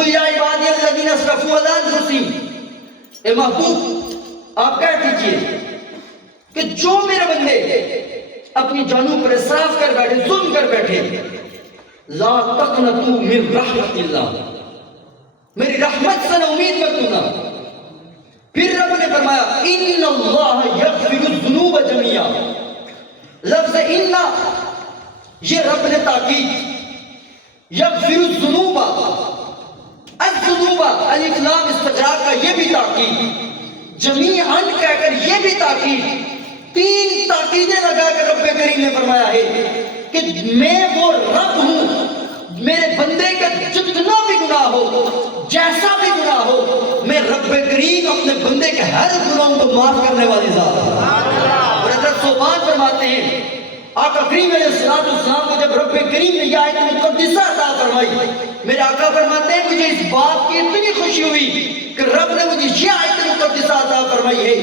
قل یا عبادی الذین اسرفوا علی انفسہم، اے محبوب آپ کہہ دیجئے کہ جو میرے بندے اپنی جانوں پر اسراف کر بیٹھے، ظلم کر بیٹھے، لا تقنطوا من رحمت اللہ، میری رحمت سے نہ امید مت کرنا۔ پھر رب نے فرمایا ان اللہ یغفر الذنوب جميعا، لفظ ان یہ رب نے تاکید، یغفر الذنوب الذنوب الف لام استغراق کا یہ بھی تاکید، جمیعاً کہہ کر یہ بھی تاکید، تین تاکیدیں لگا کر رب کریم نے فرمایا ہے کہ میں وہ رب ہوں، میرے بندے کا جتنا بھی گناہ ہو، جیسا بھی گناہ ہو، میں رب کریم اپنے بندے کے ہر گناہوں کو معاف کرنے والی ذات ہوں۔ اور حضرت صوبان فرماتے ہیں آقا کریم علیہ السلام کو جب رب کریم نے یہ آیت مقدسہ عطا فرمائی، میرے آقا فرماتے ہیں مجھے اس بات کی اتنی خوشی ہوئی کہ رب نے مجھے یہ آیت مقدسہ عطا فرمائی ہے،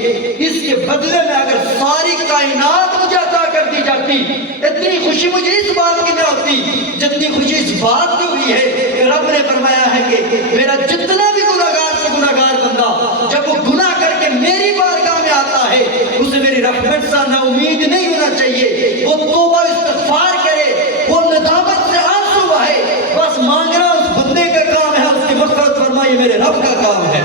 اس کے بدلے میں اگر ساری کائنات مجھے عطا کر دی جاتی، اتنی خوشی مجھے اس بات کی نہ ہوتی جتنی خوشی اس بات کی ہوئی ہے کہ رب نے فرمایا ہے کہ میرا جتنا بھی گناہگار سے گناہگار بندہ جب وہ گناہ کر کے میری بارگاہ میں آتا ہے، اسے میری رحمت سے نا امید نہیں ہونا چاہیے، وہ توبہ استغفار کرے، وہ ندامت سے آنسو بہائے، بس مانگنا اس بندے کا کام ہے، اس کی مغفرت فرمائے میرے رب کا کام ہے۔